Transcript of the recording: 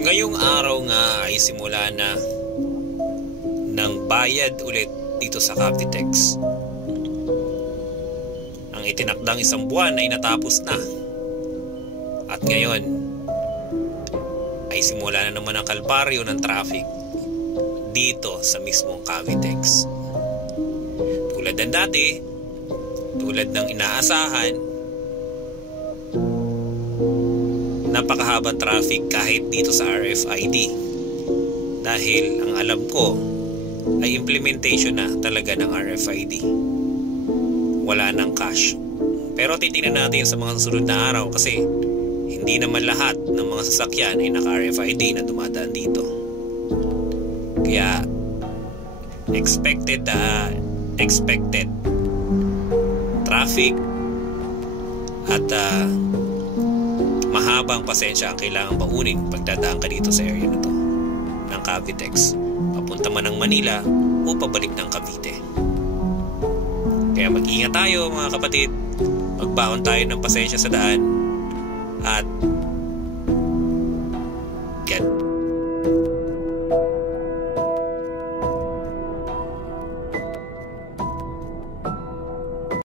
Ngayong araw nga ay simula na ng bayad ulit dito sa Cavitex. Ang itinakdang isang buwan ay natapos na. At ngayon ay simula na naman ang kalbaryo ng traffic dito sa mismong Cavitex. Tulad ng dati, tulad ng inaasahan, napakahabang traffic kahit dito sa RFID. Dahil ang alam ko ay implementation na talaga ng RFID. Wala nang cash. Pero titingnan natin sa mga susunod na araw kasi hindi naman lahat ng mga sasakyan ay naka-RFID na dumadaan dito. Kaya expected traffic at mahabang pasensya ang kailangan baunin pagdadaan ka dito sa area na to ng Cavitex, papunta man ng Manila o pabalik ng Cavite. Kaya mag-ingat tayo mga kapatid, magbaon tayo ng pasensya sa daan at